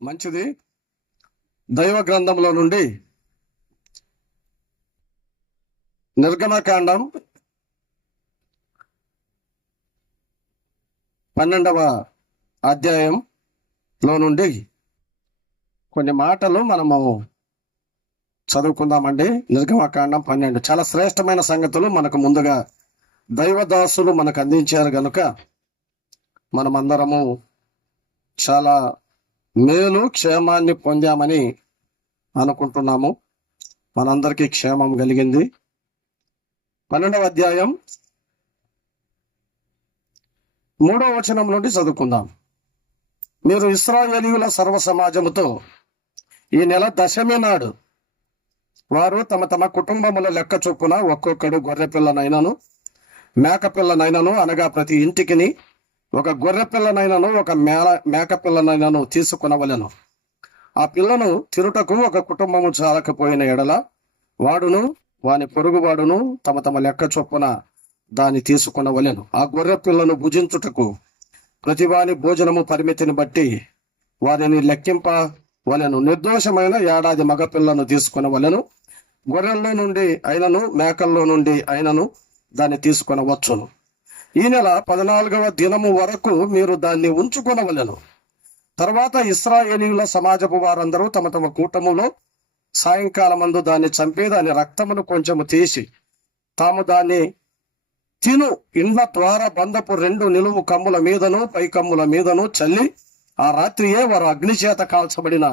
మంచిది. దైవ గ్రంథంలో నుండి నిర్గమకాండం 12వ అధ్యాయంలో నుండి కొన్ని మాటలు మనము చదువుకుందామండి. నిర్గమకాండం 12 చాలా శ్రేష్టమైన సంగతులు మనకు ముందుగా దైవదాసులు మనకు అందించారు గనుక మనమందరము చాలా మేలు క్షేమాన్ని పొందామని అనుకుంటున్నాము. మనందరికీ క్షేమం కలిగింది. 12వ అధ్యాయం 3వ వచనం నుండి చదువుకుందాం. మీరు ఇశ్రాయేలీయుల సర్వ సమాజముతో ఈ నెల దశమి నాడు వారు తమ తమ కుటుంబముల లెక్క చొప్పున ఒక్కొక్కడు గొర్రె పిల్లనైనను మేక పిల్లనైనను అనగా ప్రతి ఇంటికిని ఒక గొర్రె పిల్లనైనను ఒక మేక పిల్లనైనను తీసుకునవలెను. ఆ పిల్లను తిరుటకు ఒక కుటుంబము చాలకపోయిన ఎడల వాడును వాని పొరుగువాడును తమ తమ లెక్క చొప్పున దాన్ని తీసుకునవలెను. ఆ గొర్రె పిల్లను భుజించుటకు ప్రతి వాని భోజనము పరిమితిని బట్టి వారిని లెక్కింపవలెను. నిర్దోషమైన ఏడాది మగపిల్లను తీసుకునవలెను. గొర్రెల్లో నుండి అయినను మేకల్లో నుండి అయినను దాన్ని తీసుకునవచ్చును. ఈ నెల 14వ దినము వరకు మీరు దాన్ని ఉంచుకొనవలెను. తర్వాత ఇశ్రాయేలీయుల సమాజపు వారందరూ తమ తమ కూటములో సాయంకాలమందు దాన్ని చంపి దాని రక్తమును కొంచెము తీసి తాము దాన్ని తిను ఇండ్ల ద్వార బంధపు 2 నిలువు కమ్ముల మీదను పై కమ్ముల మీదను చల్లి ఆ రాత్రియే వారు అగ్ని చేత కాల్చబడిన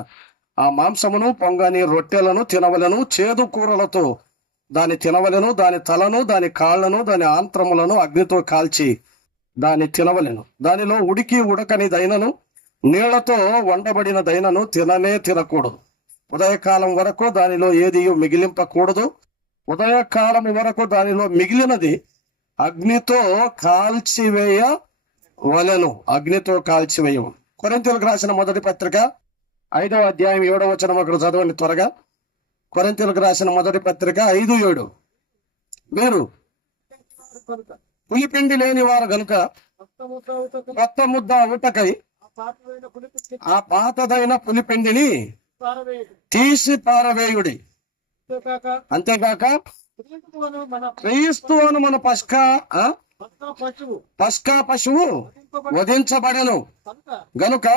ఆ మాంసమును పొంగని రొట్టెలను తినవలను. చేదు కూరలతో దాన్ని తినవలెను. దాని తలను దాని కాళ్లను దాని ఆంత్రములను అగ్నితో కాల్చి దాన్ని తినవలెను. దానిలో ఉడికి ఉడకనిదైనను నీళ్లతో వండబడినదైనను తినకూడదు. ఉదయకాలం వరకు దానిలో ఏది మిగిలింపకూడదు. ఉదయకాలం వరకు దానిలో మిగిలినది అగ్నితో కాల్చివేయవలెను. అగ్నితో కాల్చివేయము. కొరింథీయులకు రాసిన మొదటి పత్రిక 5వ అధ్యాయం 7వ వచనం ఒకరు చదవండి త్వరగా. కొరింథీయులకు రాసిన మొదటి పత్రిక 5:7. మీరు పులిపిండి లేని వారు గనుక కొత్త ముద్ద అవుటకై ఆ పాతదైన పులిపిండిని తీసి పారవేయుడి. అంతేగాక క్రీస్తువును మన పస్కా పశువు వధించబడెను గనుక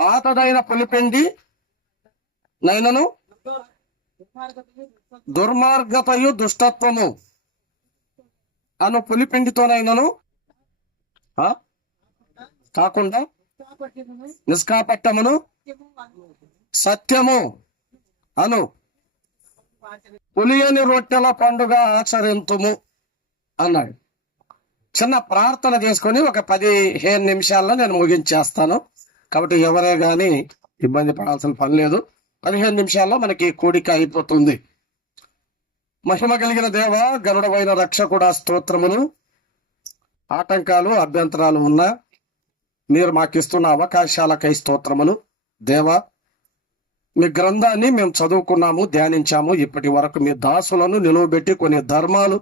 పాతదైన పులిపిండి నైనను దుర్మార్గతయు దుష్టత్వము అను పులిపిండితోనైనను కాకుండా నిష్కాపట్టమును సత్యము అను పులియని రొట్టెల పండుగ ఆచరింతుము అన్నాడు. చిన్న ప్రార్థన చేసుకొని ఒక 15 నిమిషాల్లో నేను ముగించేస్తాను. కాబట్టి ఎవరే గాని ఇబ్బంది పడాల్సిన పని లేదు. 15 నిమిషాల్లో మనకి కూడిక అయిపోతుంది. మహిమ కలిగిన దేవ, గరుడమైన రక్షకుడా స్తోత్రములు. ఆటంకాలు అభ్యంతరాలు ఉన్నా మీరు మాకిస్తున్న అవకాశాలకై స్తోత్రములు. దేవా, మీ గ్రంథాన్ని మేము చదువుకున్నాము, ధ్యానించాము. ఇప్పటి వరకు మీ దాసులను నిలువబెట్టి కొన్ని ధర్మాలు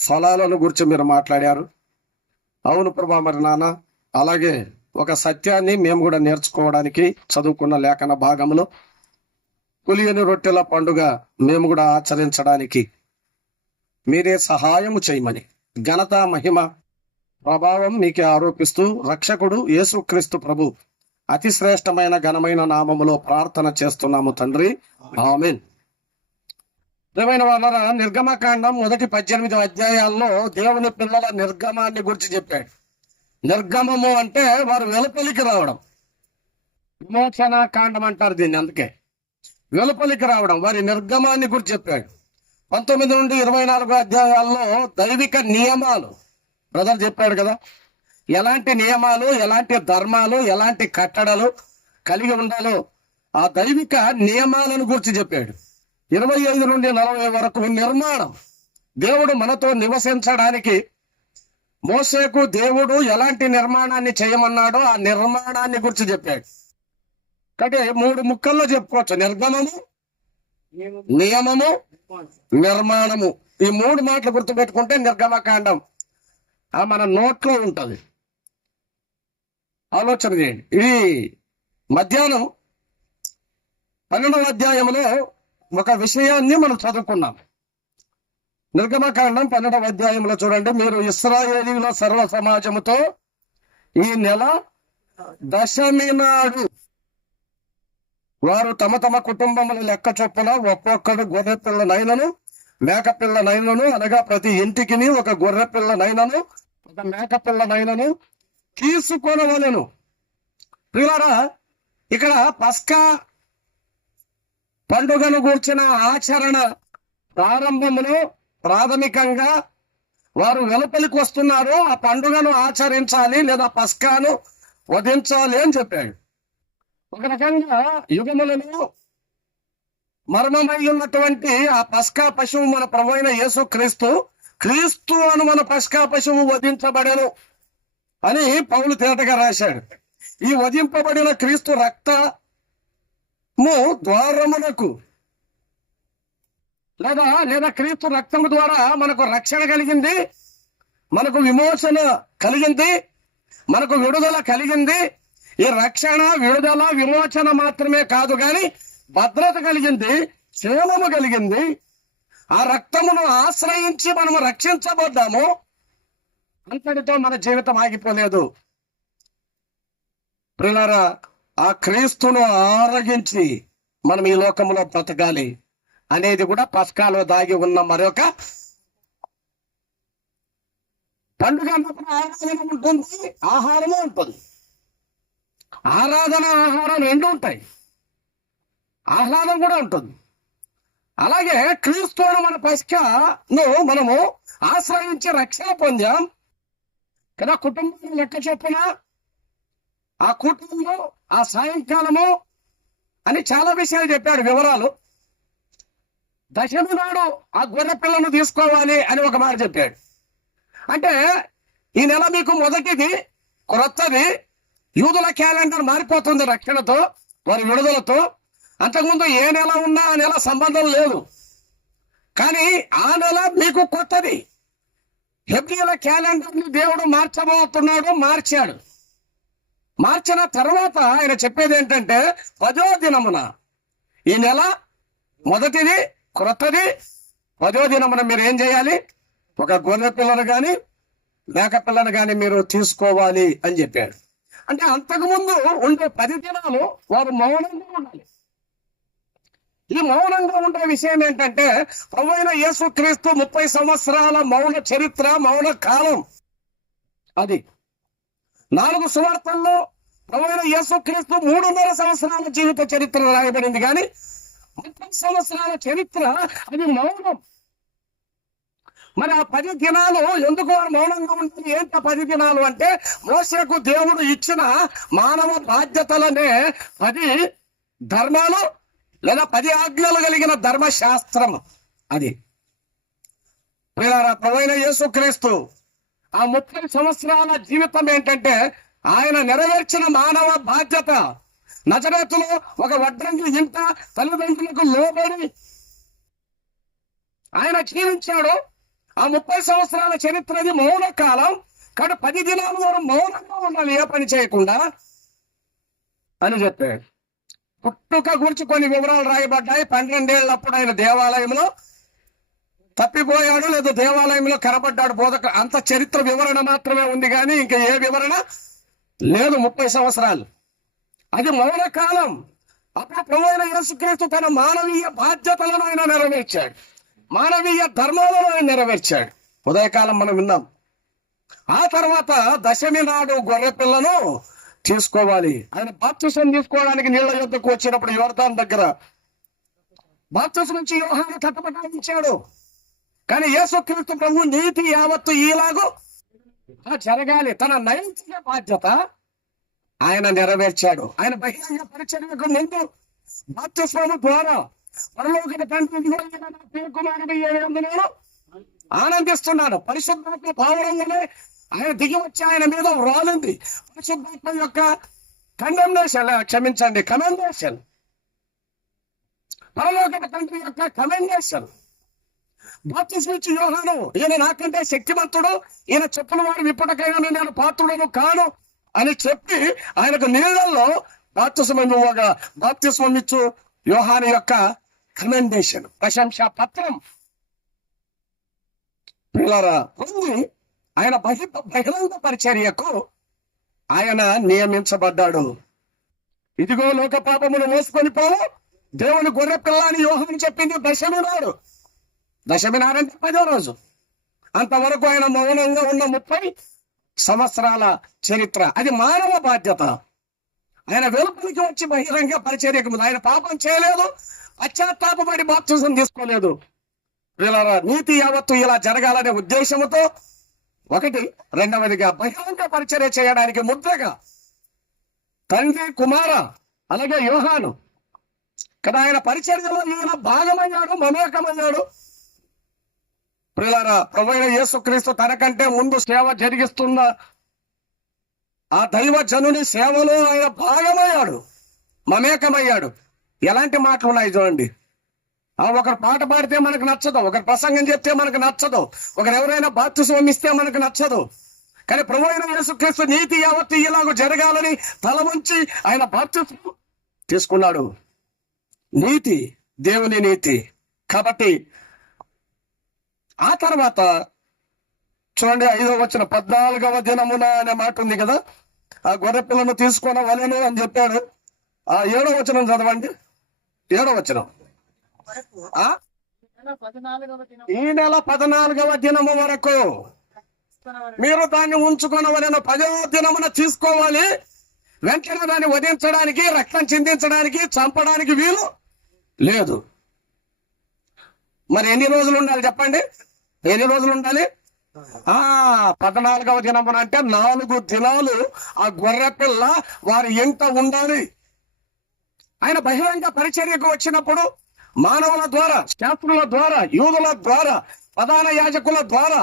ఫలాలను గురించి మీరు మాట్లాడారు. అవును ప్రభా, మరి నాన్న, అలాగే ఒక సత్యాన్ని మేము కూడా నేర్చుకోవడానికి చదువుకున్న లేఖన భాగంలో పులియని రొట్టెల పండుగ మేము కూడా ఆచరించడానికి మీరే సహాయము చేయమని ఘనత మహిమ ప్రభావం మీకే ఆరోపిస్తూ రక్షకుడు యేసుక్రీస్తు ప్రభు అతి శ్రేష్టమైన ఘనమైన నామములో ప్రార్థన చేస్తున్నాము తండ్రి, ఆమేన్. ప్రియమైన వాళ్ళరా, నిర్గమకాండం మొదటి 18 అధ్యాయాల్లో దేవుని పిల్లల నిర్గమాన్ని గురించి చెప్పాడు. నిర్గమము అంటే వారు వెలుపలికి రావడం. విమోచన కాండం అంటారు దీన్ని. అందుకే వెలుపలికి రావడం, వారి నిర్గమాన్ని గురించి చెప్పాడు. 19 నుండి 24 అధ్యాయాల్లో దైవిక నియమాలు బ్రదర్ చెప్పాడు కదా. ఎలాంటి నియమాలు, ఎలాంటి ధర్మాలు, ఎలాంటి కట్టడలు కలిగి ఉండాలో ఆ దైవిక నియమాలను గురించి చెప్పాడు. 25 నుండి 40 వరకు నిర్మాణం, దేవుడు మనతో నివసించడానికి మోసేకు దేవుడు ఎలాంటి నిర్మాణాన్ని చేయమన్నాడో ఆ నిర్మాణాన్ని గురించి చెప్పాడు. కాబట్టి 3 ముక్కల్లో చెప్పుకోవచ్చు: నిర్గమము, నియమము, నిర్మాణము. ఈ 3 మాటలు గుర్తుపెట్టుకుంటే నిర్గమకాండం మన నోట్లో ఉంటది. ఆలోచన చేయండి. ఈ మధ్యాహ్నం 12వ అధ్యాయంలో ఒక విషయాన్ని మనం చదువుకున్నాం. నిర్గమకాండం 12వ అధ్యాయంలో చూడండి, మీరు ఇశ్రాయేలీయుల సర్వ సమాజముతో ఈ నెల దశమి నాడు వారు తమ తమ కుటుంబముల లెక్క చొప్పున ఒక్కొక్కడు గొర్రె పిల్లనైనను మేక పిల్లనైనను, అనగా ప్రతి ఇంటికి ఒక గొర్రె పిల్లనైనను ఒక మేక పిల్లనైనను తీసుకొనవలెను. ప్రియులారా, ఇక్కడ పస్కా పండుగను గూర్చిన ఆచరణ ప్రారంభంలో ప్రాథమికంగా వారు వెలుపలికి వస్తున్నారు, ఆ పండుగను ఆచరించాలి లేదా పస్కాను వధించాలి అని చెప్పాడు. ఒక రకంగా యుగములలో మరణమై ఉన్నటువంటి ఆ పస్కా పశువు మన ప్రభువైన యేసు క్రీస్తు అను మన పస్కా పశువు వధించబడెను అని పౌలు తేటగా రాశాడు. ఈ వధింపబడిన క్రీస్తు రక్తము ద్వారమునకు లేదా క్రీస్తు రక్తము ద్వారా మనకు రక్షణ కలిగింది, మనకు విమోచన కలిగింది, మనకు విడుదల కలిగింది. ఈ రక్షణ, విడుదల, విమోచన మాత్రమే కాదు కానీ భద్రత కలిగింది, క్షేమము కలిగింది. ఆ రక్తమును ఆశ్రయించి మనము రక్షించబడ్డాము. అంతటితో మన జీవితం ఆగిపోలేదు. ప్రియులారా, ఆ క్రీస్తును ఆరగించి మనం ఈ లోకంలో బ్రతకాలి అనేది కూడా పస్కాలో దాగి ఉన్న మరొక పండుగ. ఆరాధన ఉంటుంది, ఆహారము ఉంటుంది. ఆరాధన, ఆహారం రెండు ఉంటాయి, ఆహ్లాదం కూడా ఉంటుంది. అలాగే క్రీస్తును మన పస్కాను మనము ఆశ్రయించి రక్షణ పొందాం కదా. కుటుంబం లెక్క చొప్పున ఆ కుటుంబం, ఆ సాయంకాలము అని చాలా విషయాలు చెప్పాడు, వివరాలు. దశమి నాడు ఆ గొర్రె పిల్లను తీసుకోవాలి అని ఒక మాట చెప్పాడు. అంటే ఈ నెల మీకు మొదటిది, క్రొత్తది. యూదుల క్యాలెండర్ మారిపోతుంది రక్షణతో, వారి విడుదలతో. అంతకుముందు ఏ నెల ఉన్నా ఆ నెల సంబంధం లేదు, కానీ ఆ నెల మీకు కొత్తది. హెబ్రీయుల క్యాలెండర్ ని దేవుడు మార్చబోతున్నాడు, మార్చాడు. మార్చిన తర్వాత ఆయన చెప్పేది ఏంటంటే 10వ దినమున, ఈ నెల మొదటిది, క్రొత్తది, 10వ దినమున మీరు ఏం చేయాలి? ఒక గొర్రె పిల్లను కానీ మేక పిల్లను కానీ మీరు తీసుకోవాలి అని చెప్పాడు. అంటే అంతకుముందు ఉండే 10 దినాలు వారు మౌనంగా ఉండాలి. ఈ మౌనంగా ఉండే విషయం ఏంటంటే, ప్రభువైన యేసుక్రీస్తు 30 సంవత్సరాల మౌన చరిత్ర, మౌన కాలం. అది 4 సువార్తల్లో ప్రభువైన యేసుక్రీస్తు 3.5 సంవత్సరాల జీవిత చరిత్ర రాయబడింది, కానీ 30 సంవత్సరాల చరిత్ర అది మౌనం. మరి ఆ 10 దినాలు ఎందుకు మౌనంగా ఉంటుంది? ఏంటి 10 దినాలు అంటే, మోషేకు దేవుడు ఇచ్చిన మానవ బాధ్యతలనే 10 ధర్మాలు లేదా 10 ఆజ్ఞలు కలిగిన ధర్మశాస్త్రం అది. ప్రభువైన యేసుక్రీస్తు ఆ 30 సంవత్సరాల జీవితం ఏంటంటే, ఆయన నెరవేర్చిన మానవ బాధ్యత. నజరేతులో ఒక వడ్రంగి ఇంట తల్లిదండ్రులకు లోబడి ఆయన జీవించాడు. ఆ 30 సంవత్సరాల చరిత్రది మౌన కాలం. కాబట్టి 10 దినాలు వారు మౌనంగా ఉండాలి, ఏ పని చేయకుండా అని చెప్పాడు. పుట్టుక గురించి కొన్ని వివరాలు రాయబడ్డాయి. 12 ఏళ్ళప్పుడు ఆయన దేవాలయంలో తప్పిపోయాడు, లేదా దేవాలయంలో కనబడ్డాడు బోధక. అంత చరిత్ర వివరణ మాత్రమే ఉంది, కానీ ఇంకా ఏ వివరణ లేదు. 30 సంవత్సరాలు అది మౌన కాలం. అప్పుడు ప్రభువైన యేసుక్రీస్తు తన మానవీయ బాధ్యతలను ఆయన నెరవేర్చాడు, మానవీయ ధర్మాలను ఆయన నెరవేర్చాడు. ఉదయకాలం మనం విన్నాం. ఆ తర్వాత దశమి నాడు గొర్రె పిల్లను తీసుకోవాలి. ఆయన బాప్తిసం తీసుకోవడానికి నీళ్ల యొద్దకు వచ్చినప్పుడు యోర్దాను దగ్గర బాప్తిసం నుంచి యోహాను తటపటాయించాడు. కానీ యేసుక్రీస్తు ప్రభు నీతి యావత్తు ఈలాగు జరగాలి, తన నైతిక బాధ్యత ఆయన నెరవేర్చాడు. ఆయన బహిరంగ పరిచర్యకు ముందు బాప్తిస్మము ద్వారా పరలోక తండ్రి కుమారుడు నేను ఆనందిస్తున్నాడు. పరిశుద్ధాత్మ పావనంగానే ఆయన దిగి వచ్చి ఆయన మీద రాలింది. పరిశుద్ధాత్మ యొక్క కమెండేషన్, పరలోక తండ్రి యొక్క కమెండేషన్. బాప్తిస్మం ఇచ్చి యోహాను, ఈయన నాకంటే శక్తిమంతుడు, ఈయన చెప్పుల వాడు ఇప్పటికైనా నేను పాత్రుడను కాను అని చెప్పి ఆయనకు నీళ్లలో బాప్తిస్మం ఇవ్వగా బాప్తిస్మం ఇచ్చు యోహాను యొక్క కమెండేషన్, ప్రశంసా పత్రం పిల్లరా పొంది ఆయన బహిరంగ పరిచర్యకు ఆయన నియమించబడ్డాడు. ఇదిగో లోక పాపమును మోసుకొని పోవు దేవుని గొర్రె పిల్ల అని యోహాను చెప్పింది దశమి నాడు. దశమి నాడంటే 10వ రోజు. అంతవరకు ఆయన మౌనంగా ఉన్న 30 సంవత్సరాల చరిత్ర. అది మానవ బాధ్యత. ఆయన వెలుపలికి వచ్చి బహిరంగ పరిచర్యకు ముందు ఆయన పాపం చేయలేదు, పశ్చాత్తాపడి బాప్తిజం తీసుకోలేదు. వీళ్ళ నీతి యావత్తు ఇలా జరగాలనే ఉద్దేశంతో ఒకటి. రెండవదిగా బహిరంగ పరిచర్య చేయడానికి ముద్రగా తండ్రి, కుమార అలాగే యోహాను కదా ఆయన పరిచర్యలో ఈయన భాగమయ్యాడు, మమేకమయ్యాడు. ప్రియులారా, ప్రభువైన యేసుక్రీస్తు తనకంటే ముందు సేవ జరిగిస్తున్న ఆ దైవ జనుని సేవలో ఆయన భాగమయ్యాడు, మమేకమయ్యాడు. ఎలాంటి మాటలు ఉన్నాయి చూడండి. ఒకరు పాట పాడితే మనకు నచ్చదు, ఒకరు ప్రసంగం చెప్తే మనకు నచ్చదు, ఒకరు ఎవరైనా బాప్తిస్మం ఇస్తే మనకు నచ్చదు. కానీ ప్రభువైన యేసుక్రీస్తు నీతి యావత్తు ఇలాగ జరగాలని తల వంచి ఆయన బాప్తిస్మం తీసుకున్నాడు. నీతి, దేవుని నీతి. కాబట్టి ఆ తర్వాత చూడండి 5వ వచనం, 14వ దినమున అనే మాట ఉంది కదా. ఆ గొర్రె పిల్లను తీసుకున్న వలెను అని చెప్పాడు. ఆ 7వ వచనం చదవండి. 7వ వచనం, ఈ నెల 14వ దినము వరకు మీరు దాన్ని ఉంచుకునవలెను. 10వ దినమున తీసుకోవాలి. వెంటనే దాన్ని వధించడానికి, రక్తం చిందించడానికి, చంపడానికి వీలు లేదు. మరి ఎన్ని రోజులు ఉండాలి చెప్పండి? ఎన్ని రోజులు ఉండాలి? 14వ దినమున అంటే 4 దినాలు ఆ గొర్రె పిల్ల వారి ఇంట ఉండాలి. ఆయన బహిరంగ పరిచర్యకు వచ్చినప్పుడు మానవుల ద్వారా, శాస్త్రుల ద్వారా, యూదుల ద్వారా, ప్రధాన యాజకుల ద్వారా,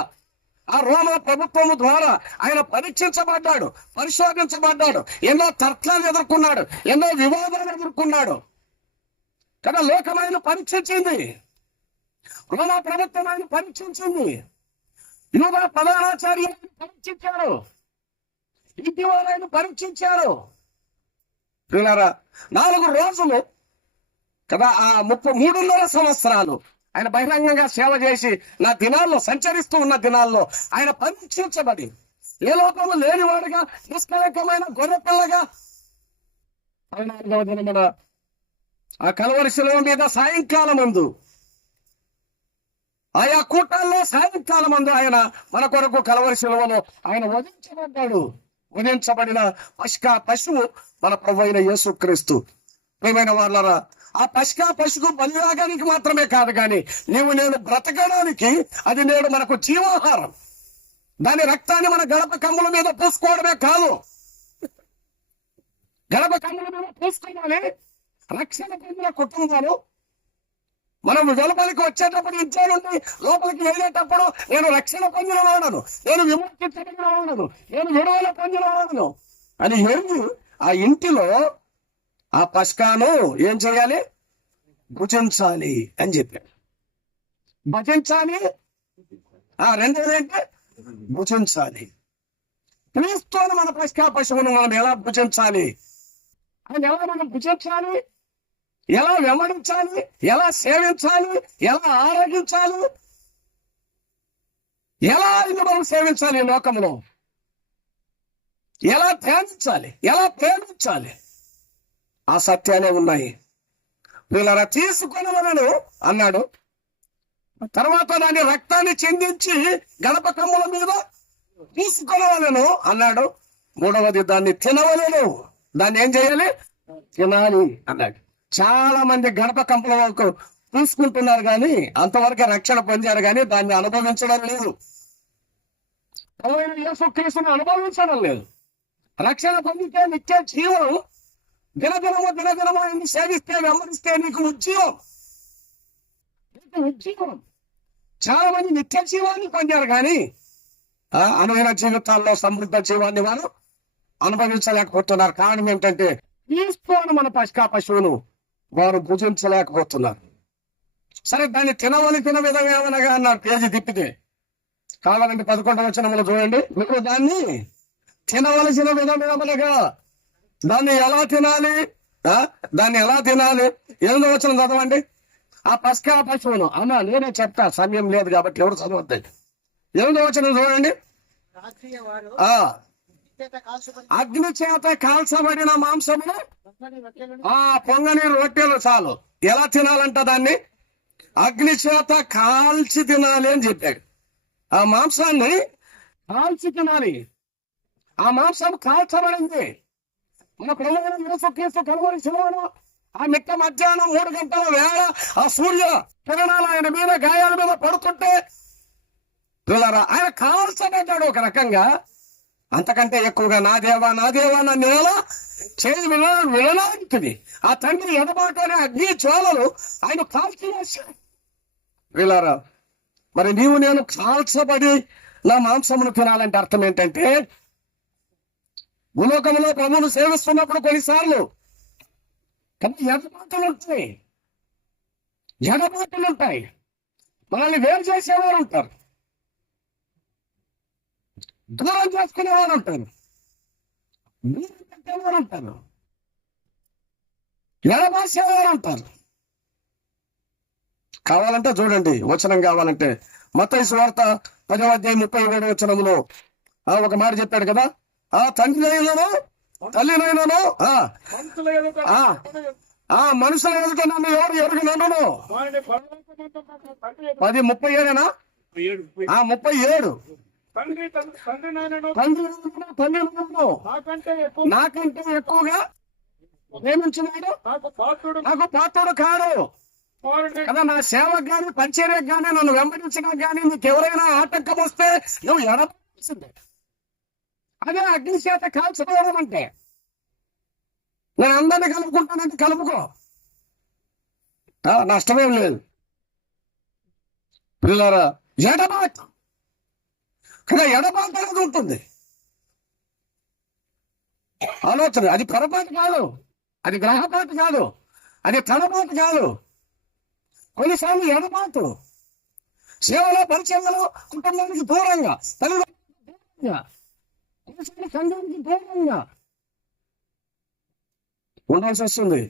ఆ రోమా ప్రభుత్వము ద్వారా ఆయన పరీక్షించబడ్డాడు, పరిశోధించబడ్డాడు. ఎన్నో తర్కాలు ఎదుర్కొన్నాడు, ఎన్నో వివాదాలు ఎదుర్కొన్నాడు కదా. లోకమైన పరీక్షించింది, రోమా ప్రభుత్వం ఆయన పరీక్షించింది, యూదా ప్రధానాచార్యులను పరీక్షించారు, ఇంటి వారైన పరీక్షించారు. 4 రోజులు కదా, ఆ 33.5 సంవత్సరాలు ఆయన బహిరంగంగా సేవ చేసి నా దినాల్లో సంచరిస్తూ ఉన్న దినాల్లో ఆయన పరీక్షించబడి ఏ లోపంలో లేనివాడుగా నిష్కళంకమైన గొర్రె పిల్లగా 14వ దినమున ఆ కలువరి శిలువ మీద సాయంకాలం మందు, ఆయా కూటాల్లో సాయంకాలం మందు ఆయన మన కొరకు కలువరి శిలువలో ఆయన వధించబడ్డాడు. వధించబడిన పస్కా పశువు మన ప్రభువైన యేసుక్రీస్తు. ప్రియమైన వాళ్ళరా, ఆ పస్కా పశువు బలియాగానికి మాత్రమే కాదు, కానీ నీవు నేను బ్రతకడానికి అది నేడు మనకు జీవాహారం. దాని రక్తాన్ని మన గడప కమ్ముల మీద పూసుకోవడమే కాదు, గడప కమ్ముల మీద పూసుకోవాలి. రక్షణ పొందిన కుటుంబాలు మనం వెలుపలికి వచ్చేటప్పుడు ఇంట్లో నుండి లోపలికి వెళ్ళేటప్పుడు నేను రక్షణ పొందిన వాడను, నేను విముక్తించబడిన వాడను, నేను విడుదల పొందిన వాడను అని ఎరుగు ఆ ఇంటిలో ఆ పస్కాను ఏం చేయాలి? భుజించాలి అని చెప్పాడు. భజించాలి. రెండోది ఏంటి? భుజించాలి. క్రీస్తుని మన పస్కా పశువును మనం ఎలా భుజించాలి? ఆయన ఎలా మనం భుజించాలి? ఎలా వెంబడించాలి? ఎలా సేవించాలి? ఎలా ఆరాధించాలి? ఎలా ఆయన మనం సేవించాలి? లోకంలో ఎలా ధ్యానించాలి? ఎలా ప్రేమించాలి? ఆ సత్యాలే ఉన్నాయి. వీళ్ళ తీసుకొనవలను అన్నాడు. తర్వాత దాని రక్తాన్ని చిందించి గడప కమ్ముల మీద తీసుకొనవలను అన్నాడు. 3వది దాన్ని తినవలను. దాన్ని ఏం చేయాలి? తినాలి అన్నాడు. చాలా మంది గడప కమ్మల వరకు తీసుకుంటున్నారు, కానీ అంతవరకే రక్షణ పొందారు, కానీ దాన్ని అనుభవించడం లేదు. యేసుక్రీస్తుని అనుభవించడం లేదు. రక్షణ పొందితే నిత్య జీవం, దినదినము ఆయన్ని సేవిస్తే, వెంబడిస్తే నీకు ఉద్యోగం. చాలా మంది నిత్య జీవాన్ని పొందారు, కానీ అనువైన జీవితాల్లో సమృద్ధ జీవాన్ని వారు అనుభవించలేకపోతున్నారు. కారణం ఏంటంటే క్రీస్తును మన పస్కా పశువును వారు భుజించలేకపోతున్నారు. సరే, దాన్ని తిన విధంగా ఏమనగా అన్నారు. పేజీ తిప్పితే కావాలంటే 11వ వచనంలో చూడండి. మీరు దాన్ని తినవలసిన విధమేమనగా దాన్ని ఎలా తినాలి? దాన్ని ఎలా తినాలి? 8వ వచనం చదవండి. ఆ పస్కా పశువును, అమ్మా నేనే చెప్తా, సమయం లేదు కాబట్టి ఎవరు చదవద్దు. 8వ వచనం చూడండి. అగ్ని చేత కాల్చబడిన మాంసమును, పొంగని రొట్టెలు చాలు. ఎలా తినాలంట దాన్ని? అగ్ని చేత కాల్చి తినాలి అని చెప్పాడు. ఆ మాంసాన్ని కాల్చి తినాలి. ఆ మాంసం కాల్చబడింది. మన ప్రభువైన యేసుక్రీస్తు కలువరి శిలువలో ఆ మిట్ట మధ్యాహ్నం 3 గంటల వేళ ఆ సూర్య కిరణాలు ఆయన మీద, గాయాల మీద పడుతుంటే పిల్లరా ఆయన కాల్చబడ్డాడు ఒక రకంగా. అంతకంటే ఎక్కువగా నా దేవా నా దేవా నా నేల చేయి వినలాంటిది. ఆ తండ్రి ఎడబాటనే అగ్ని జ్వాలలు ఆయన కాల్చి వేశాడు. పిల్లరా, మరి నీవు నేను కాల్చబడి నా మాంసమును తినాలంటే అర్థం ఏంటంటే, భూలోకంలో ప్రభువును సేవిస్తున్నప్పుడు కొన్నిసార్లు ఎడబాటులు ఉంటాయి. మనల్ని వేరు చేసేవారు ఉంటారు, దూరం చేసుకునేవారు ఉంటారు, దూరం పెట్టేవారు ఉంటారు, ఎడబాసేవారు ఉంటారు. కావాలంటే చూడండి, వచనం కావాలంటే మత్తయి సువార్త 10వ అధ్యాయం 37వ వచనంలో ఒక మాట చెప్పాడు కదా, తండ్రి అయినను తల్లినైనను మనుషుల ఎదుట నన్ను ఎవరు ఎరుగనను. 10:37 37 తల్లినైనను నాకంటే ఎక్కువగా ప్రేమించినాడు నాకు పాత్రుడు కాడు కదా. నా సేవకు గాని పరిచర్యకు గాని నన్ను వెంబడించడానికి గాని నీకు ఎవరైనా ఆటంకం వస్తే నువ్వు ఎడబాల్సిందే. అదే అగ్ని చేత కాల్చుకోవడం అంటే. నేను అందరినీ కలుపుకుంటానంటే కలుపుకో, నష్టమేం లేదు. పిల్లరా, ఎడబాటు కదా, ఎడబాటు అనేది ఉంటుంది. ఆలోచన అది పొరపాటు కాదు, అది గ్రహపాటు కాదు, అది తడబాటు కాదు. కొన్నిసార్లు ఎడబాటు సేవలో పరిచయంలో కుటుంబానికి దూరంగా, తల్లిదండ్రులకు దూరంగా, సంఘానికి దూరంగా ఉండాల్సి వస్తుంది.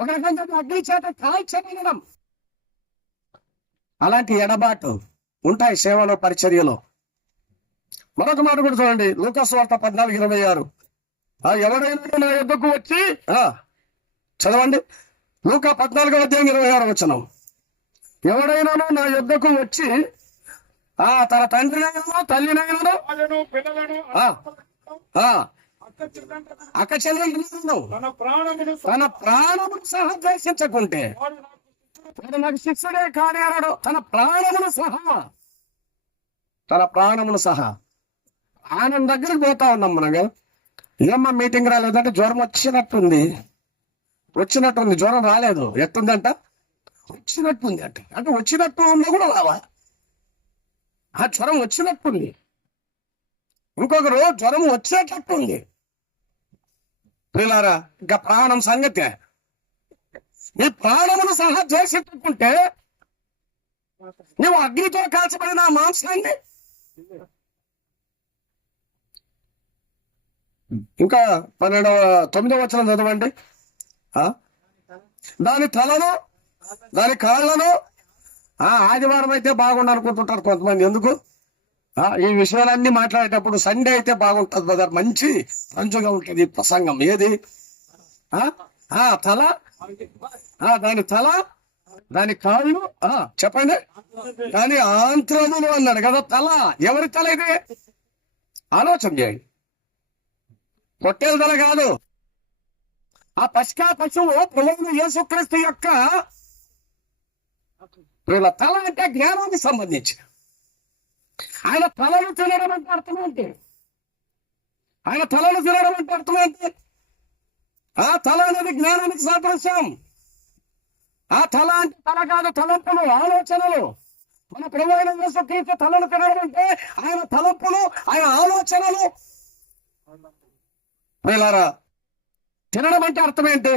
ఒక రకంగా అగ్ని చేత కాల్చబడడం, అలాంటి ఎడబాటు ఉంటాయి సేవలో పరిచర్యలో. మరొక మాట కూడా చూడండి, లూకా సువార్త 14:26. ఎవడైనా నా యొద్దకు వచ్చి చదవండి. లూకా 14వ అధ్యాయం 26వ వచనం. ఎవడైనా నా యొద్దకు వచ్చి తన తండ్రినైనా తల్లినైనా అక్క చెల్లెలను తన ప్రాణమును సహా ద్వేషించకుంటే వాడు నాకు శిక్షుడే కాని అన్నాడు. తన ప్రాణమును సహా ఆయన దగ్గరికి పోతా ఉన్నాం మనగా. ఏమ్మా మీటింగ్ రాలేదంటే జ్వరం వచ్చినట్టుంది, జ్వరం రాలేదు. ఎట్టుందంట? వచ్చినట్టుంది అంటే వచ్చినట్టు ఉన్నా కూడా రావా? ఆ జ్వరం వచ్చినట్టుంది. ఇంకొకరు జ్వరం వచ్చేటట్టుంది. పిల్లారా, ఇంకా ప్రాణం సంగతే. నీ ప్రాణమును సహా చేసేటట్టుంటే నువ్వు అగ్నితో కాల్చబడిన మాంసాన్ని. ఇంకా 9వ వచనం చదవండి. దాని తలను దాని కాళ్ళను ఆదివారం అయితే బాగుండు అనుకుంటుంటారు కొంతమంది. ఎందుకు? ఈ విషయాలన్నీ మాట్లాడేటప్పుడు సండే అయితే బాగుంటుంది బ్రదర్, మంచి మంచుగా ఉంటుంది ప్రసంగం. ఏది? తల, దాని తల, దాని కాళ్ళు, చెప్పండి, దాని ఆంత్రములు అన్నాడు కదా. తల ఎవరి తల ఇది? ఆలోచన చేయండి. పొట్టేల తల కాదు. ఆ పస్కా పశువు ప్రభువైన యేసుక్రీస్తు యొక్క తల అంటే జ్ఞానానికి సంబంధించి. ఆయన తలను తినడం అంటే అర్థం ఏంటి? ఆ తల అనేది జ్ఞానానికి సాదృశ్యం. ఆ తల అంటే తల కాదు, తలంపులు, ఆలోచనలు. మన ప్రభువైన యేసుక్రీస్తు తలను తినడం అంటే ఆయన తలంపులు, ఆయన ఆలోచనలు. వీళ్ళారా, తినడం అంటే అర్థం ఏంటి?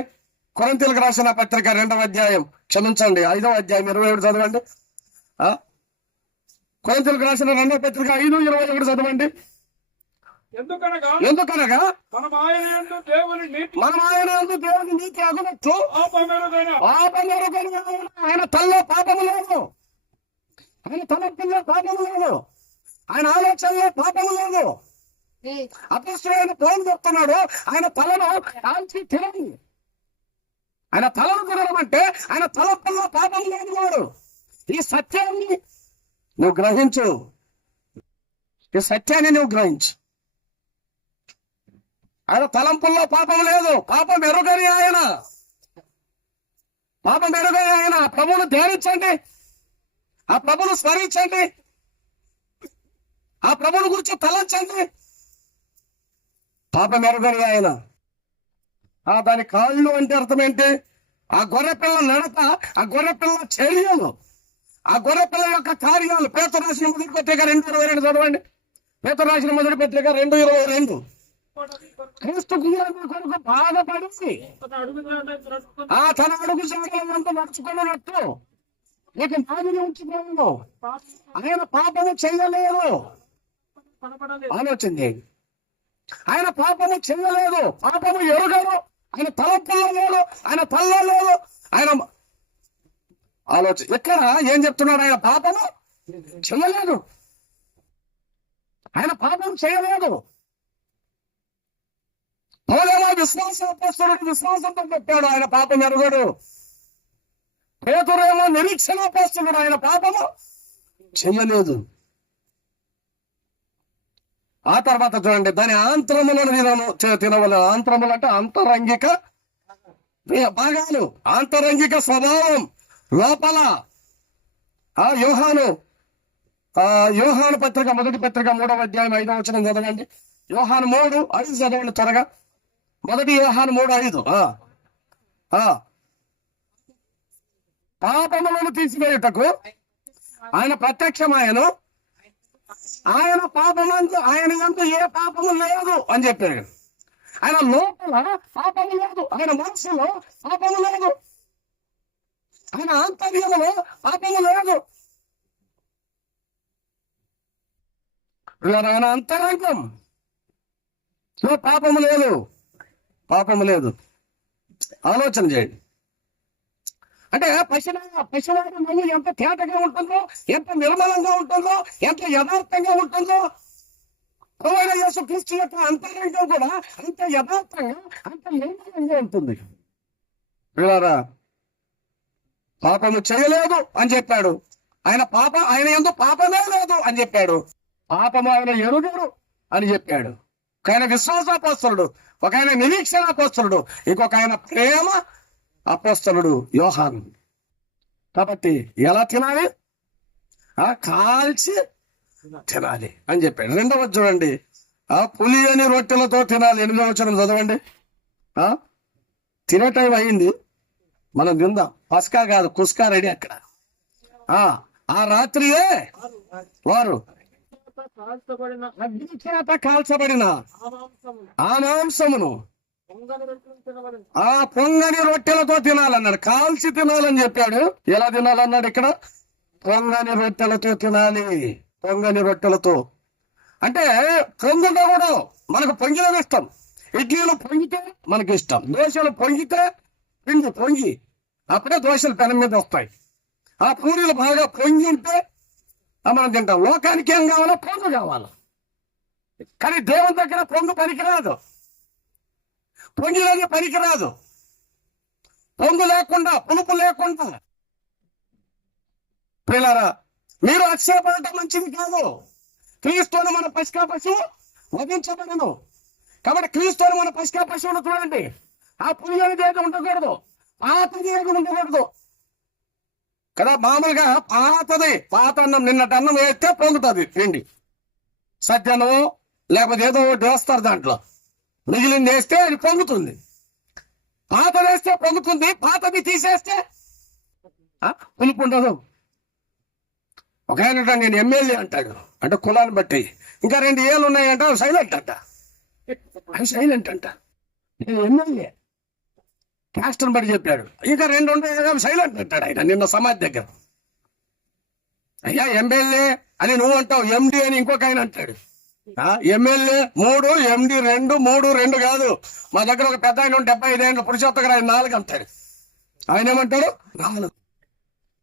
కొరింథీయులకు రాసిన పత్రిక 2వ అధ్యాయం, క్షమించండి 5వ అధ్యాయం 27 చదవండి. కొరింథీయులకు రాసిన 2వ పత్రిక 5:21 చదవండి. ఎందుకనగా ఎందుకనగా మనం ఆయన యందు దేవుని నీతి మనం ఆయన యందు దేవుని నీతి అగునట్లు పాపమెరుగైన పాపమెరుగని ఆయన తల్లో పాపము లేదు, ఆయన తలపుల్లో పాపము లేదు, ఆయన ఆలోచనలో పాపము లేదు. అపొస్తలుడైన పౌలు చెప్తున్నాడు, ఆయన తలను కాల్చి తినని, ఆయన తలను తినడం అంటే ఆయన తలపుల్లో పాపం లేని వాడు. ఈ సత్యాన్ని నువ్వు గ్రహించు, ఈ సత్యాన్ని నువ్వు గ్రహించు. ఆయన తలంపుల్లో పాపం లేదు, పాపం ఎరుగని ఆయన, పాపం ఎరుగని ఆయన. ఆ ప్రభువును ధ్యానించండి, ఆ ప్రభువును స్మరించండి, ఆ ప్రభువుని గురించి తలంచండి. పాపం ఎరుగని ఆయన. దాని కాళ్ళు అంటే అర్థం ఏంటి? ఆ గొర్రెపిల్ల నడత, ఆ గొర్రెపిల్ల చర్యలు, ఆ గొర్రెపిల్ల యొక్క కార్యాలు. పేతురు రాసిన మొదటి పత్రిక 2:22 చదవండి. పేతురు రాసిన మొదటి పత్రిక 2:22. క్రీస్తు కొరకు బాధపడి తన అడుగు జాగ్రత్త నడుచుకున్నట్టు ఇక మాదిరి ఉంచుకోను. ఆయన పాపము చేయలేదు. ఆలోచన చేయండి, ఆయన పాపము చేయలేదు, పాపము ఎరుగడు, ఆయన తలపుల్లో లేదు, ఆయన తల్లో లేదు. ఆయన ఆలోచన ఎక్కడ ఏం చెప్తున్నాడు? ఆయన పాపము చేయలేదు, ఆయన పాపం చేయలేదు. పౌలేమో విశ్వాసంతో చెప్పాడు, ఆయన పాపం ఎరుగడు. పేతురేమో నిరీక్షణాపస్తుడు, ఆయన పాపము చెయ్యలేదు. ఆ తర్వాత చూడండి, దాని ఆంతరములను తినవలెను. ఆంతరములు అంటే అంతరంగిక భాగాలు, ఆంతరంగిక స్వభావం లోపల. యోహాను పత్రిక మొదటి పత్రిక 3వ అధ్యాయం 5వ వచనం చదవండి. యోహాను 3:5 చదవండి త్వరగా. మొదటి యోహాను 3:5. పాపములను తీసివేయుటకు ఆయన ప్రత్యక్షమాయను, ఆయన పాపమందు ఆయన యందు ఏ పాపము లేదు అని చెప్పాడు. ఆయన లోపల పాపము లేదు, ఆయన మనసులో పాపము లేదు, ఆయన ఆంతర్యంలో పాపము లేదు. ఆయన అంతరంగం పాపము లేదు, పాపము లేదు. ఆలోచన చేయండి. అంటే పశువాడి నవ్వు ఎంత తేటగా ఉంటుందో, ఎంత నిర్మలంగా ఉంటుందో, ఎంత యథార్థంగా ఉంటుందో, ప్రభువైన యేసుక్రీస్తు యొక్క అంతరంగం కూడా అంత యథార్థంగా, అంత నిర్మలంగా ఉంటుంది. పిల్లారా, పాపము చేయలేదు అని చెప్పాడు. ఆయన యందు పాపమే లేదు అని చెప్పాడు. పాపము ఆయన ఎరుగడు అని చెప్పాడు. ఒక ఆయన విశ్వాసాపస్తులుడు, ఒక ఆయన నిరీక్షణాపస్తులుడు, ఇంకొక ఆయన ప్రేమ అపొస్తలుడు యోహాను. కాబట్టి ఎలా తినాలి? కాల్చి తినాలి అని చెప్పాడు. రెండవది చూడండి, పులియని రొట్టెలతో తినాలి. 8వ వచనం చదవండి. తినే టైం అయింది, మనం తిందాం. పస్కా కాదు, కుస్కా రెడీ అక్కడ. ఆ రాత్రియే వారు అగ్ని చేత కాల్చబడిన ఆ మాంసమును పొంగని రొట్టెలతో తినాలన్నాడు. కాల్చి తినాలని చెప్పాడు. ఎలా తినాలన్నాడు ఇక్కడ? పొంగని రొట్టెలతో తినాలి. పొంగని రొట్టెలతో అంటే పొంగుగా కూడా మనకు పొంగినవి ఇష్టం. ఇడ్లీలు పొంగితే మనకి ఇష్టం, దోశలు పొంగితే పిండి పొంగి అప్పుడే దోశలు పెనం మీద వస్తాయి. ఆ పూరీలు బాగా పొంగి ఉంటే మనం తింటాం. లోకానికి ఏం కావాలో? పొంగు కావాలి. కానీ దేవుని దగ్గర పొంగు పనికిరాదు, పొంగిలోనే పనికిరాదు. పొంగు లేకుండా, పులుపు లేకుండా. పిల్లరా, మీరు అతిశయపడటం మంచిది కాదు. క్రీస్తుని మన పసికా పశువు వధించబడను. కాబట్టి క్రీస్తుని మన పసికా పశువును చూడండి. ఆ పులియని దేహం ఉండకూడదు, పాతది ఏది ఉండకూడదు కదా. మామూలుగా పాత అన్నం, నిన్నటి అన్నం వేస్తే పొంగుతుంది పిండి. సత్యనో లేకపోతే ఏదో ఒకటి వేస్తారు, దాంట్లో మిగిలింది వేస్తే అది పొంగుతుంది. పాత వేస్తే పొంగుతుంది, పాతది తీసేస్తే పులుపు ఉండదు. ఒక ఆయన నేను ఎమ్మెల్యే అంటాడు, అంటే కులాన్ని బట్టి. ఇంకా 2 ఏళ్ళు ఉన్నాయంట, సైలెంట్ అంట. సైలెంట్ అంట. నేను ఎమ్మెల్యే, క్యాస్ట్ని బట్టి చెప్పాడు. ఇంకా 2 ఉన్నాయి, సైలెంట్ అంటాడు ఆయన నిన్న సమాధి దగ్గర. అయ్యా ఎమ్మెల్యే అని నువ్వు అంటావు, ఎండి అని ఇంకొక ఆయన అంటాడు. ఎమ్మెల్యే 3, ఎండి 2, 3 కాదు. మా దగ్గర ఒక పెద్ద ఆయన 75 ఏళ్ళు పురుషోత్తగారు, ఆయన 4 అంటాడు. ఆయన ఏమంటాడు? 4.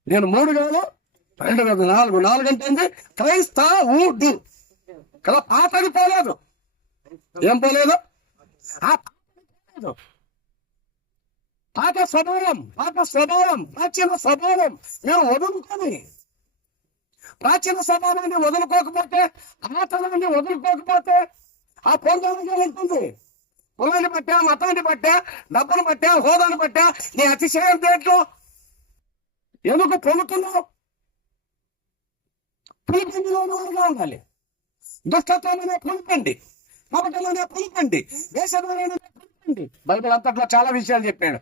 నేను 3 కాదు, 2 కాదు, 4 అంటే ఏంటి? క్రైస్తవుడు కదా. పాతది పోలేదు. ఏం పోలేదు? పాత స్వభావం, ప్రాచీన స్వభావం మేము వదులుకొని, ప్రాచీన స్వభావాన్ని వదులుకోకపోతే, ఆతనాన్ని వదులుకోకపోతే ఆ పొందడంగా ఉంటుంది. కులాన్ని బట్టా, మతాన్ని బట్టా, డబ్బును బట్టా, హోదాను బట్టా నీ అతిశయం దేంట్లో? ఎందుకు పొందుతున్నావు? పులిపిండిలోనే ఉండాలి. దుష్టత్వంలోనే పులిపండి, కపటలోనే పులిపండి, వేషంలోనే పులిపండి. బైబిల్ అంతట్లో చాలా విషయాలు చెప్పాడు.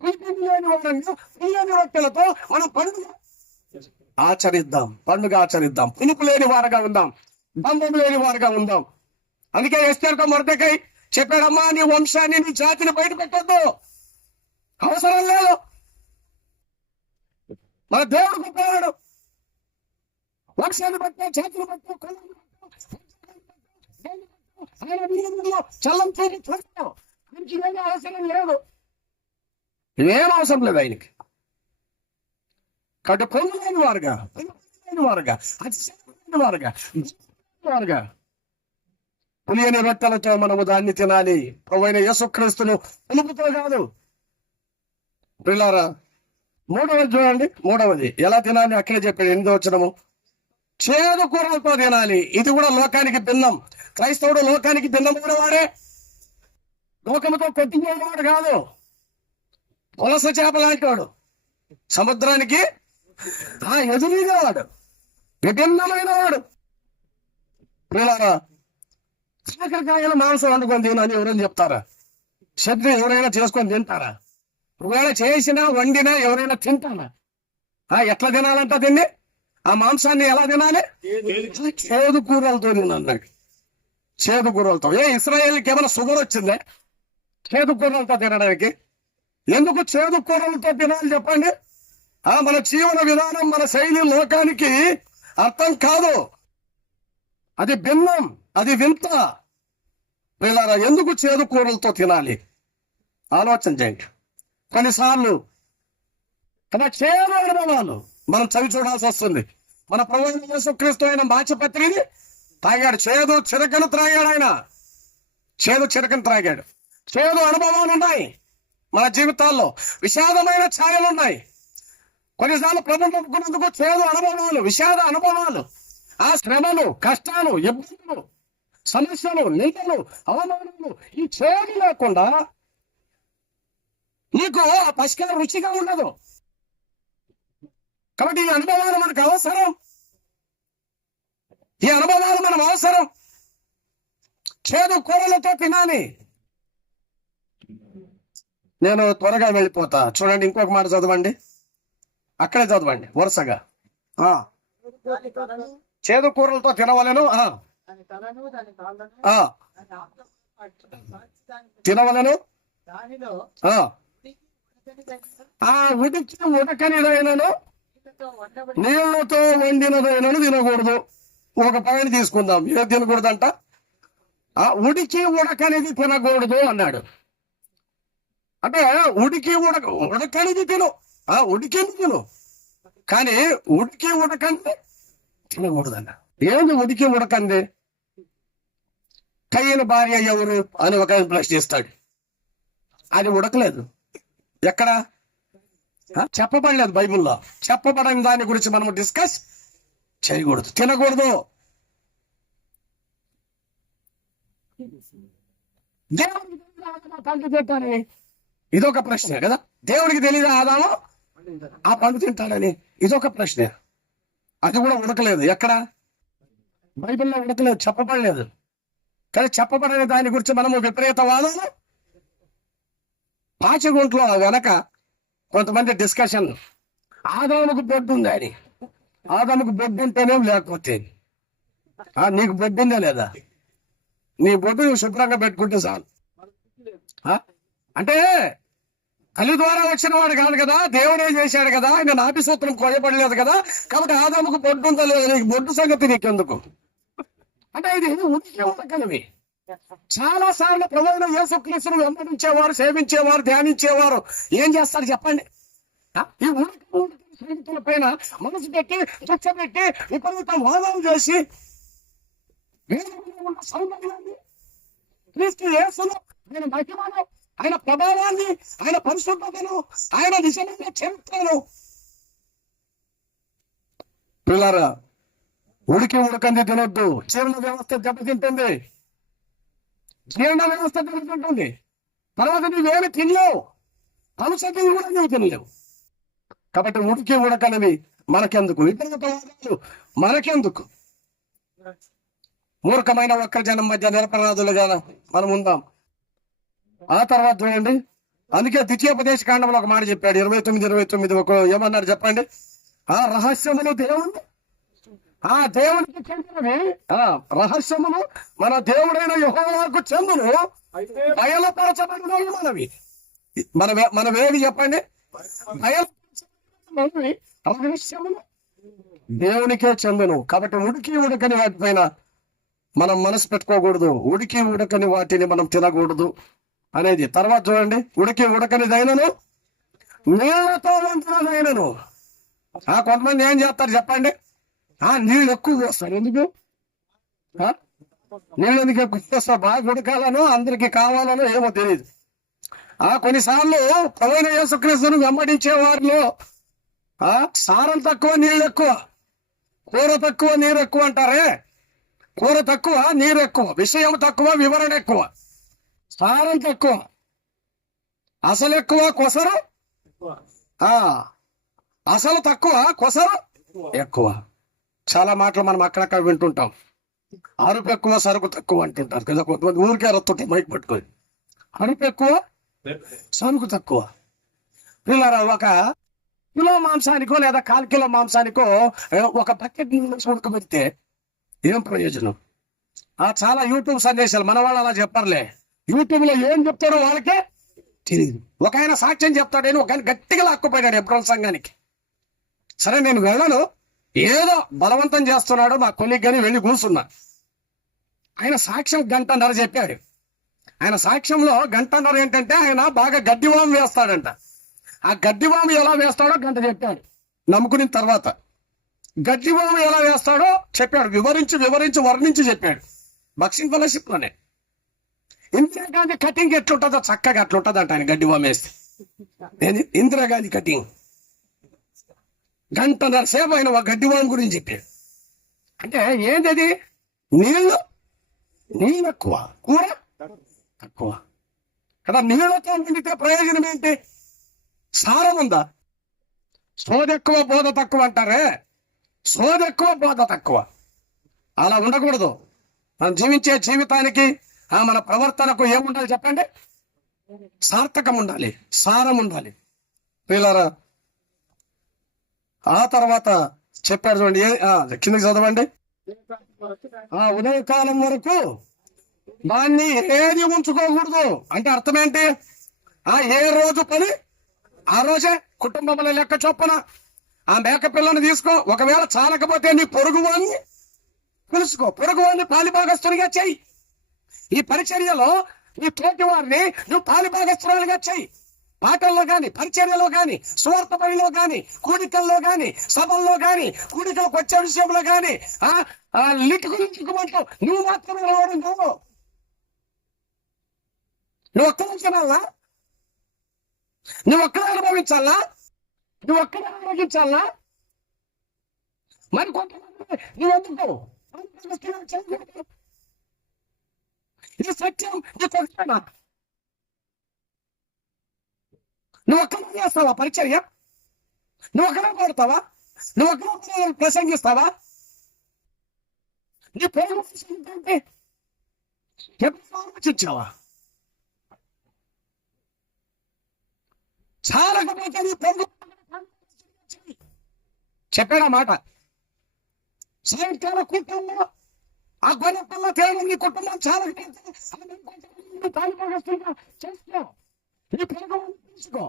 పులిపిండి లేని వారంగా పుల్లని రొట్టెలతో మనం పండుగ ఆచరిద్దాం. పులుపు లేని వారుగా ఉందాం, బంధం లేని వారుగా ఉందాం. అందుకే ఎస్తేర్తో మొర్దెకై చెప్పాడమ్మా, నీ వంశాన్ని, నీ జాతిని బయట పెట్టొద్దు, అవసరం లేదు. మన దేవుడు గొప్పవాడు. వంశాన్ని బట్టి, జాతిని బట్టి, కులాన్ని బట్టి, ఆయన విరోధంలో చల్లం చూసి చూస్తాం. ఆయనకి ఏమీ అవసరం లేదు, ఏం అవసరం లేదు ఆయనకి. కాబట్టి పొందులేని వారుగా పులియని రొట్టెలతో మనము దాన్ని తినాలి. ప్రభువైన యేసుక్రీస్తును పులుపుతో కాదు. పిల్లారా, 3వది చూడండి. 3వది ఎలా తినాలి అక్కడే చెప్పాడు. 8వ వచనము, చేదు కూరలతో తినాలి. ఇది కూడా లోకానికి భిన్నం. క్రైస్తవుడు లోకానికి భిన్నమైన వాడే, లోకముతో కొట్టిపోయేవాడు కాదు. పులస చేప లాంటి వాడు, సముద్రానికి ఎదురీగా వాడు, విభిన్నమైన వాడు. పిల్లరా, కాకరకాయల మాంసం వండుకొని తినని ఎవరైనా చెప్తారా? శబ్దం ఎవరైనా చేసుకొని తింటారా? ఒకవేళ చేసినా వండినా ఎవరైనా తింటారా? ఎట్లా తినాలంట దీన్ని? ఆ మాంసాన్ని ఎలా తినాలి? చేదు కూరలతో తినన్నాడు. చేదు కూరలతో. ఇశ్రాయేల్కి ఏమైనా షుగర్ వచ్చిందే చేదు కూరలతో తినడానికి? ఎందుకు చేదు కూరలతో తినాలి చెప్పండి? మన జీవన విధానం, మన శైలి లోకానికి అర్థం కాదు. అది భిన్నం, అది వింత. పిల్లరా, ఎందుకు చేదు కూరలతో తినాలి? ఆలోచన చేయండి. కొన్నిసార్లు తన చేదు అనుభవాలు మనం చవి చూడాల్సి వస్తుంది. మన ప్రభువైన యేసుక్రీస్తు అయిన మాచిపత్రిని తాగాడు, చేదు చిరకను త్రాగాడు. ఆయన చేదు చిరకను త్రాగాడు. చేదు అనుభవాలు ఉన్నాయి మన జీవితాల్లో, విషాదమైన ఛాయలు ఉన్నాయి. కొన్నిసార్లు ప్రభువు నమ్ముకున్నందుకు చేదు అనుభవాలు, విషాద అనుభవాలు, ఆ శ్రమలు, కష్టాలు, ఇబ్బందులు, సమస్యలు, నిందలు, అవమానాలు, ఈ చేదు లేకుండా నీకు ఆ పసికాయ రుచిగా ఉండదు. కాబట్టి ఈ అనుభవాలు మనకు అవసరం. ఈ అనుభవాలు మనం అవసరం. చేదు కూరలతో తినాలి. నేను త్వరగా వెళ్ళిపోతా. చూడండి, ఇంకొక మాట చదవండి, అక్కడే చదవండి వరుసగా. చేదు కూరలతో తినవలెను, తినవలను. ఉడికి ఉడకనిదైనను నీళ్లతో వండినదైనను తినకూడదు. ఒక పాయింట్ తీసుకుందాం. ఏది తినకూడదంట? ఉడికి ఉడకనిది తినకూడదు అన్నాడు. అంటే ఉడకనిది తిను, ఉడికింది తిను, కానీ ఉడికి ఉడకంది తినకూడదన్న. ఏంది ఉడికి ఉడకంది? కయ్యను భార్య ఎవరు అని ఒక ప్రశ్న చేస్తాడు. అది ఉడకలేదు. ఎక్కడ చెప్పబడలేదు బైబిల్లో. చెప్పబడని దాని గురించి మనం డిస్కస్ చేయకూడదు, తినకూడదు. దేవుడికి పండు తింటానని ఇదొక ప్రశ్న కదా. దేవుడికి తెలియదు ఆదాము ఆ పండు తింటాడని, ఇదొక ప్రశ్న. అది కూడా ఉడకలేదు. ఎక్కడ బైబిల్లో ఉడకలేదు, చెప్పబడలేదు. కానీ చెప్పబడని దాని గురించి మనము విపరీత వాదాలు. పాచిగుంట్లో వెనక కొంతమంది డిస్కషన్, ఆదాముకు బొడ్డు ఉంది అని. ఆదాముకు బొడ్డు ఉంటేనే, లేకపోతే నీకు బొడ్డు ఉందా లేదా? నీ బొడ్డు నువ్వు శుభ్రంగా పెట్టుకుంటే చాలు. అంటే తల్లి ద్వారా వచ్చిన వాడు కాదు కదా, దేవుడే చేశాడు కదా, ఆయన నాభి సూత్రం కోయబడలేదు కదా. కాబట్టి ఆదాముకు బొడ్డు ఉందా లేదా? నీకు బొడ్డు సంగతి నీకెందుకు? అంటే ఇది ఉనికి ఉండగలవి. చాలా సార్లు ప్రభువైన యేసుక్రీస్తును వెంబడించేవారు, సేవించేవారు, ధ్యానించేవారు ఏం చేస్తారు చెప్పండి? ఈ ఉనికి స్నేహితుల పైన మనసు పెట్టి పెట్టి విపరీత వాదన చేసి వేదములో ఉన్న సౌందర్యాన్ని, క్రీస్తు యేసును, ఆయన మహిమను, ఆయన ప్రభావాన్ని, ఆయన పరిశుద్ధతను, ఆయన నిజమైన చరిత్రను, పిల్లరా ఉడికి ఉడకంది తినొద్దు. జీర్ణ వ్యవస్థ దెబ్బతింటుంది, జీర్ణ వ్యవస్థ దెబ్బతింటుంది. తర్వాత నువ్వేమి తినలేవు, పలుసతి కూడా నువ్వు తినలేవు. కాబట్టి ఉడికి ఉడకనివి మనకెందుకు, విపరీతవాదాలు మనకెందుకు? మూర్ఖమైన ఒక్క జనం మధ్య నిరపరాధులుగా మనం ఉందాం. ఆ తర్వాత చూడండి, అందుకే ద్వితీయోపదేశ కాండంలో ఒక మాట చెప్పాడు, 29 ఒక ఏమన్నారు చెప్పండి? ఆ రహస్యములు దేవుని, ఆ దేవునికి చెందినవి, రహస్యములు మన దేవుడైన యెహోవాకు చెందును, బయలుపరచబడినవి మనవి. మనవేవి చెప్పండి? బయలుపరచబడినవి రహస్యములు దేవునికే చెందును. కాబట్టి ఉడికి ఉడకని వాటిపైన మనం మనసు పెట్టుకోకూడదు, ఉడికి ఉడకని వాటిని మనం తినకూడదు అనేది. తర్వాత చూడండి, ఉడికి ఉడకనిదైనను నీళ్లతో వంటినదైనను. కొంతమంది ఏం చేస్తారు చెప్పండి? నీళ్ళు ఎక్కువ పోస్తారు. ఎందుకు నీళ్ళు ఎందుకు ఎక్కువ పోస్తారు? బాగా ఉడకాలనో అందరికి కావాలనో ఏమో తెలియదు. కొన్నిసార్లు ప్రభువైన యేసుక్రీస్తును వెంబడించే వారిలో సారం తక్కువ నీళ్ళు ఎక్కువ, కూర తక్కువ నీరు ఎక్కువ అంటారే. కూర తక్కువ నీరు ఎక్కువ, విషయం తక్కువ వివరణ ఎక్కువ, సారం తక్కువ, అసలు ఎక్కువ కొసరు, అసలు తక్కువ కొసరు ఎక్కువ. చాలా మాటలు మనం అక్కడక్కడ వింటుంటాం. అరుపు ఎక్కువ సరుకు తక్కువ అంటుంటారు కదా కొంతమంది. ఊరికే రత్తుంటారు మైక్ పట్టుకొని. అరుపు ఎక్కువ సరుకు తక్కువ. పిల్లరా, ఒక కిలో మాంసానికో లేదా 1/4 కిలో మాంసానికో ఒక బకెట్ నీళ్ళు ఉడకబెడితే ఏం ప్రయోజనం? చాలా యూట్యూబ్ సందేశాలు, మన వాళ్ళు అలా చెప్పర్లే. యూట్యూబ్ లో ఏం చెప్తాడో వాళ్ళకే తెలియదు. ఒక ఆయన సాక్ష్యం చెప్తాడని ఒక ఆయన గట్టిగా లాక్కుపోయాడు ఎబ్రోల్ సంఘానికి. సరే నేను వెళ్ళను, ఏదో బలవంతం చేస్తున్నాడు మా కొలీగ్ అని వెళ్ళి కూర్చున్నా. ఆయన సాక్ష్యం 1.5 గంట చెప్పాడు. ఆయన సాక్ష్యంలో 1.5 గంట ఏంటంటే ఆయన బాగా గడ్డివాము వేస్తాడంట. ఆ గడ్డివాము ఎలా వేస్తాడో 1 గంట చెప్పాడు. నమ్ముకున్న తర్వాత గడ్డివాము ఎలా వేస్తాడో చెప్పాడు, వివరించి వర్ణించి చెప్పాడు. బక్సింగ్ ఫెలోషిప్ లోనే ఇందిరాగాంధీ కటింగ్ ఎట్లుంటుందో చక్కగా అట్లుంటది అంట ఆయన గడ్డివాము వేస్తే. ఇందిరాగాంధీ కటింగ్ 1.5 గంట సేపు ఆయన ఒక గడ్డివాము గురించి చెప్పాడు. అంటే ఏంటది? నీళ్ళు ఎక్కువ, కూర తక్కువ కదా. నీళ్ళతో నిండితే ప్రయోజనం ఏంటి? సారం ఉందా? సోదెక్కువ బోధ తక్కువ అంటారే, సోదెక్కువ బోధ తక్కువ. అలా ఉండకూడదు. మనం జీవించే జీవితానికి మన ప్రవర్తనకు ఏముండాలి చెప్పండి? సార్థకం ఉండాలి, సారం ఉండాలి. పిల్లరా, ఆ తర్వాత చెప్పాడు చూడండి, కిందకి చదవండి. ఉదయకాలం వరకు దాన్ని ఏది ఉంచుకోకూడదు. అంటే అర్థం ఏంటి? ఏ రోజు పని ఆ రోజే కుటుంబంలో లెక్క చొప్పున ఆ మేక పిల్లని తీసుకో. ఒకవేళ చాలకపోతే నీ పొరుగు వాడిని పిలుచుకో, పొరుగు వాడిని పాలిభాగస్తునిగా చెయ్యి. ఈ పరిచర్యలో నీ తోటి వారిని నువ్వు పాలిభాగస్తులుగా చెయ్యి. పాటల్లో గాని, పరిచర్యలో గాని, సువార్త పనిలో గాని, కూడికల్లో గాని, సభల్లో గాని, కూడికలకు వచ్చే విషయంలో గాని లిట్టుకుమంటూ నువ్వు మాత్రమే రావడం కాదు. నువ్వు ఒక్కడే తినాలా? నువ్వు ఒక్కడే అనుభవించాలా? నువ్వు ఒక్కడే అనుభవించాలా? మరి కొంతమంది నువ్వెందుకు? ఇది సత్యం, ఇది కొట్టేనా? నువ్వు ఒక్కడే చేస్తావా పరిచర్య? నువ్వు ఒక్కడే కొడతావా? నువ్వు ఒక్కడే ప్రసంగిస్తావా? నీ పేరు ఏంటంటే ఎప్పుడు ఆలోచించావా? చాలకపోతే నీ పేరు చెప్పాడా మాట? సాయంకాల కూటంలో ఆ గొర్రె పిల్ల తేడం నీ కుటుంబం చాలా చేసుకో, నీ పేరు తీసుకో,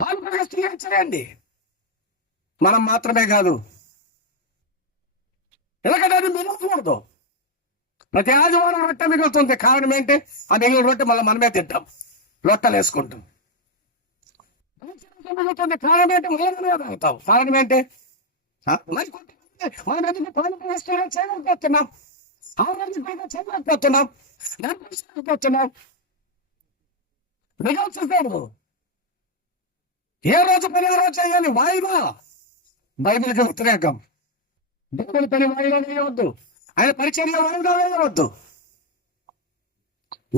పాల్పొగస్తులు చేయండి. మనం మాత్రమే కాదు, ఎందుకంటే అది మిగలకూడదు. ప్రతి ఆదివారం రొట్టె మిగులుతుంది. కారణం ఏంటి? ఆ మిగిలిన రొట్టె మళ్ళీ మనమే తింటాం, లొట్టలు వేసుకుంటాం. మిగులుతుంది. కారణం ఏంటి? మనమే తాగుతాం. కారణం ఏంటి? మరి మనం ఎందుకు పాలన చేయలేకపోతున్నాం? చేయలేకపోతున్నాం. మిగల్చుతాడు. ఏ రోజు పని ఆ రోజు చేయాలి. వాయిదా బైబిల్కి వ్యతిరేకం. దేవుని పని వాయిదా వేయవద్దు. ఆయన పరిచర్య వాయిదా వేయవద్దు.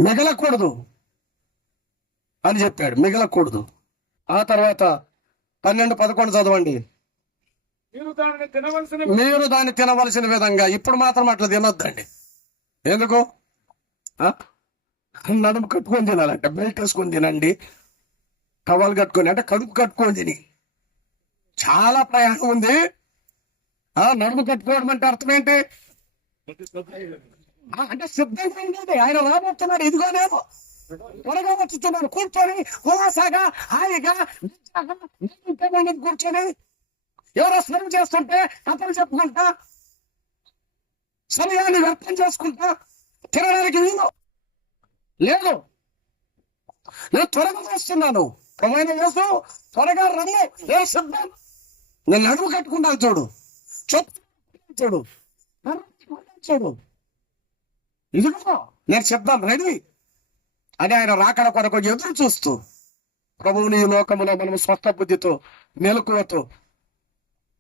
మిగలకూడదు అని చెప్పాడు. మిగలకూడదు. ఆ తర్వాత 12-11 చదవండి. మీరు దాన్ని తినవలసిన విధంగా. ఇప్పుడు మాత్రం అట్లా తినొద్దండి. ఎందుకు? నడుము కట్టుకొని తినాలంట. బెల్ట్ వేసుకొని తినండి. టవల్ కట్టుకొని, అంటే కడుపు కట్టుకొని తిని. చాలా ప్రయాణం ఉంది. నడుము కట్టుకోవడం అంటే అర్థం ఏంటి? అంటే సిద్ధంగా ఉండేది. ఆయన రాబోతున్నాడు. ఇదిగోనేమో త్వరగా వచ్చుతున్నాడు. కూర్చొని కులాసాగా హాయిగా కూర్చొని ఎవరో స్మరణ చేస్తుంటే కథలు చెప్పుకుంటా, సమయాన్ని వ్యర్థం చేసుకుంటా తినడానికి వీలు లేదు. నేను త్వరగా వస్తున్నాను. ప్రమైన యేసు త్వరగా రమ్ము. ఏ సిద్ధం. నేను నడుము కట్టుకుంటాను. చూడు, చూడు, చూడు, ఇదిగో నేను సిద్ధం, రెడీ అని ఆయన రాకడ కొరకు ఎదురు చూస్తూ ప్రభువుని ఈ లోకములో మనం స్వస్థ బుద్ధితో మెలకువతో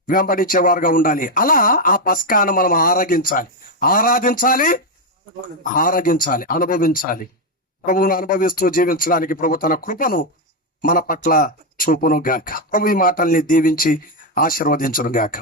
వెంబడించేవారుగా ఉండాలి. అలా ఆ పస్కాను మనం ఆరాధించాలి, అనుభవించాలి. ప్రభువును అనుభవిస్తూ జీవించడానికి ప్రభు తన కృపను మన పట్ల చూపును గాక. ప్రభు ఈ మాటల్ని దీవించి ఆశీర్వదించును గాక.